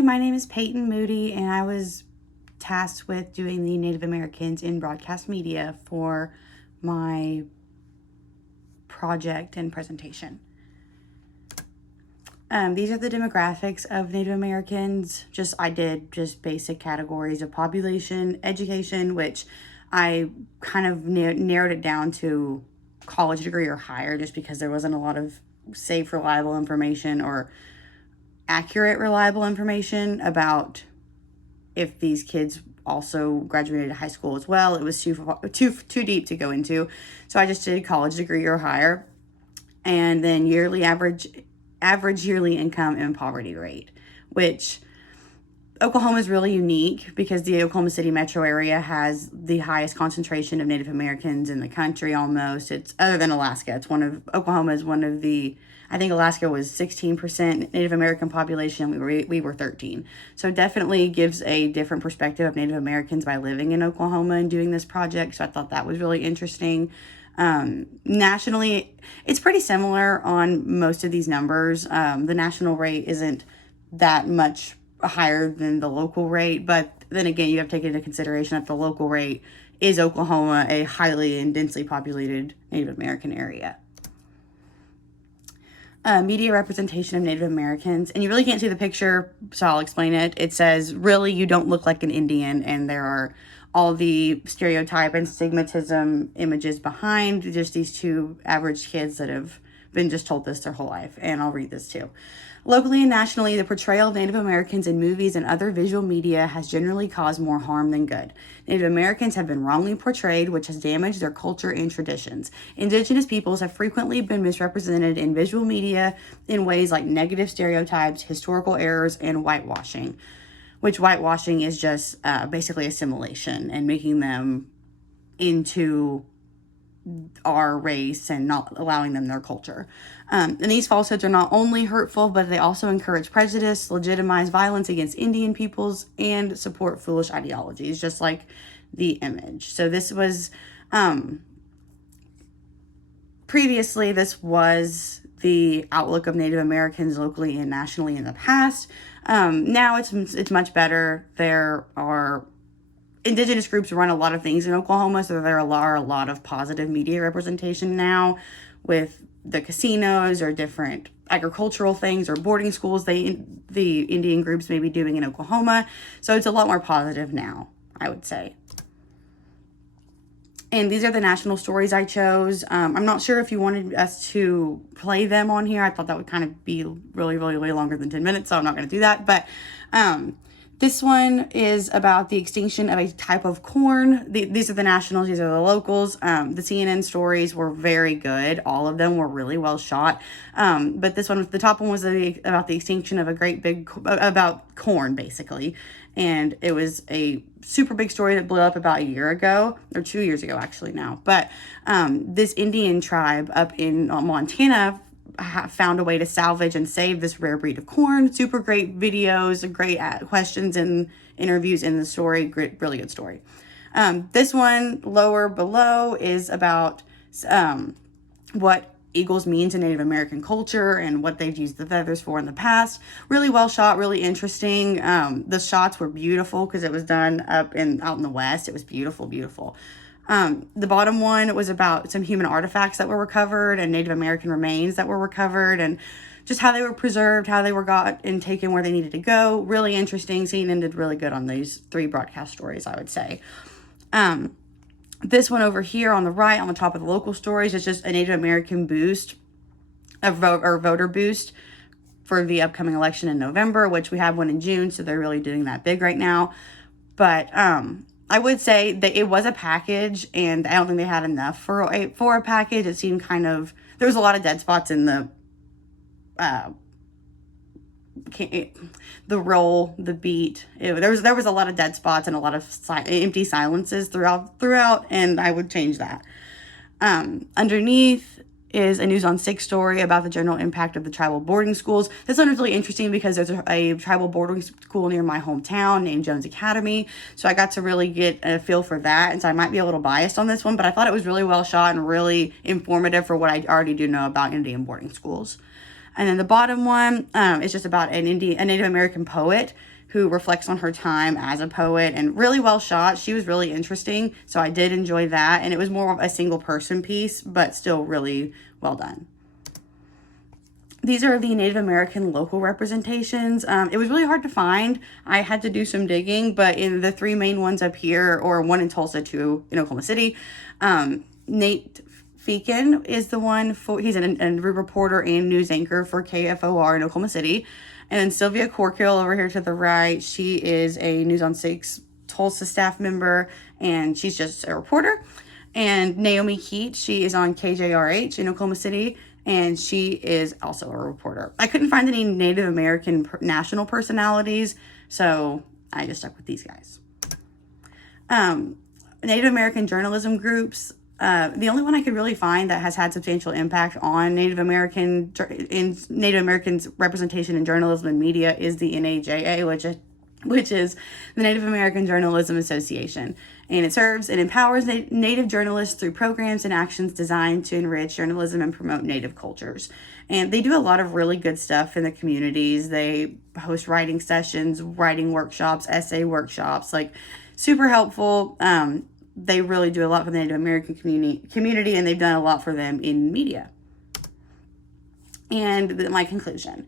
Hi, my name is Peyton Moody, and I was tasked with doing the Native Americans in broadcast media for my project and presentation. These are the demographics of Native Americans. I did basic categories of population, education, which I kind of narrowed it down to college degree or higher, just because there wasn't a lot of safe, reliable information or accurate, reliable information about if these kids also graduated high school as well. It was too deep to go into. So I just did college degree or higher, and then average yearly income and poverty rate, which Oklahoma is really unique because the Oklahoma City metro area has the highest concentration of Native Americans in the country almost. It's other than Alaska. Oklahoma is one of the, I think Alaska was 16% Native American population. We were 13. So it definitely gives a different perspective of Native Americans by living in Oklahoma and doing this project. So I thought that was really interesting. Nationally, it's pretty similar on most of these numbers. The national rate isn't that much higher than the local rate, but then again, you have to take into consideration that the local rate is Oklahoma, a highly and densely populated Native American area. Media representation of Native Americans, and you really can't see the picture, so I'll explain it. It says, really, you don't look like an Indian, and there are all the stereotype and stigmatism images behind just these two average kids that have been just told this their whole life. And I'll read this too. Locally and nationally, the portrayal of Native Americans in movies and other visual media has generally caused more harm than good. Native Americans have been wrongly portrayed, which has damaged their culture and traditions. Indigenous peoples have frequently been misrepresented in visual media in ways like negative stereotypes, historical errors, and whitewashing, which whitewashing is just basically assimilation and making them into our race and not allowing them their culture. And these falsehoods are not only hurtful, but they also encourage prejudice, legitimize violence against Indian peoples, and support foolish ideologies, just like the image. So this was, previously, this was the outlook of Native Americans locally and nationally in the past. Now it's much better. There are Indigenous groups run a lot of things in Oklahoma, so there are a lot of positive media representation now with the casinos or different agricultural things or boarding schools the Indian groups may be doing in Oklahoma. So it's a lot more positive now, I would say. And these are the national stories I chose. I'm not sure if you wanted us to play them on here. I thought that would kind of be really, really way longer than 10 minutes, so I'm not going to do that. But this one is about the extinction of a type of corn. These are the nationals, these are the locals. The CNN stories were very good. All of them were really well shot. But this one, the top one was about the extinction of about corn, basically. And it was a super big story that blew up about a year ago, or 2 years ago, actually now. But this Indian tribe up in Montana found a way to salvage and save this rare breed of corn. Super great videos, great questions and interviews in the story. Great, really good story. This one, lower below, is about what eagles mean to Native American culture and what they've used the feathers for in the past. Really well shot, really interesting. The shots were beautiful because it was done out in the West. It was beautiful, beautiful. The bottom one was about some human artifacts that were recovered and Native American remains that were recovered and just how they were preserved, how they were got and taken where they needed to go. Really interesting. CNN did really good on these 3 broadcast stories, I would say. This one over here on the right, on the top of the local stories, is just a Native American boost, voter boost for the upcoming election in November, which we have one in June, so they're really doing that big right now. But I would say that it was a package, and I don't think they had enough for a package. It seemed there was a lot of dead spots in the roll, the beat. There was a lot of dead spots and a lot of empty silences throughout, and I would change that. Underneath is a News on 6 story about the general impact of the tribal boarding schools. This one is really interesting because there's a tribal boarding school near my hometown named Jones Academy. So I got to really get a feel for that. And so I might be a little biased on this one, but I thought it was really well shot and really informative for what I already do know about Indian boarding schools. And then the bottom one is just about a Native American poet who reflects on her time as a poet, and really well shot. She was really interesting, so I did enjoy that. And it was more of a single person piece, but still really well done. These are the Native American local representations. It was really hard to find. I had to do some digging, but in the 3 main ones up here, or one in Tulsa, 2 in Oklahoma City, Nate Feakin is the one he's a reporter and news anchor for KFOR in Oklahoma City. And then Sylvia Corkill over here to the right, she is a News on 6 Tulsa staff member, and she's just a reporter. And Naomi Keat, she is on KJRH in Oklahoma City, and she is also a reporter. I couldn't find any Native American national personalities, so I just stuck with these guys. Native American journalism groups. The only one I could really find that has had substantial impact on Native Americans' representation in journalism and media is the NAJA, which is the Native American Journalism Association. And it serves and empowers Native journalists through programs and actions designed to enrich journalism and promote Native cultures. And they do a lot of really good stuff in the communities. They host writing sessions, writing workshops, essay workshops, like super helpful. They really do a lot for the Native American community, and they've done a lot for them in media. And my conclusion.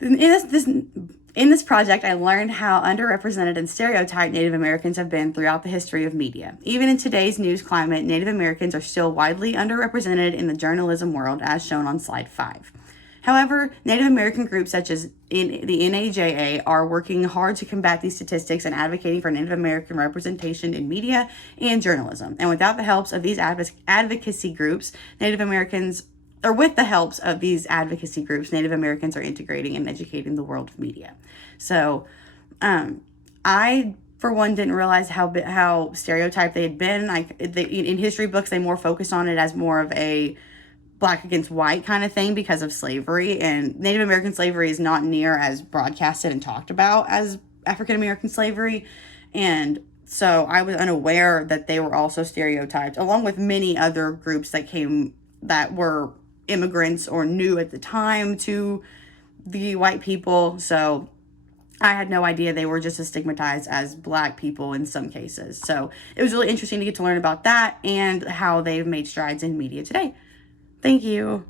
In this project, I learned how underrepresented and stereotyped Native Americans have been throughout the history of media. Even in today's news climate, Native Americans are still widely underrepresented in the journalism world, as shown on slide 5. However, Native American groups such as the NAJA are working hard to combat these statistics and advocating for Native American representation in media and journalism. And without the helps of these advocacy groups, Native Americans are integrating and educating the world of media. So, I, for one, didn't realize how stereotyped they had been. In history books, they more focus on it as more of a Black against white kind of thing because of slavery, and Native American slavery is not near as broadcasted and talked about as African American slavery. And so I was unaware that they were also stereotyped, along with many other groups that were immigrants or new at the time to the white people. So I had no idea they were just as stigmatized as Black people in some cases. So it was really interesting to get to learn about that and how they've made strides in media today. Thank you.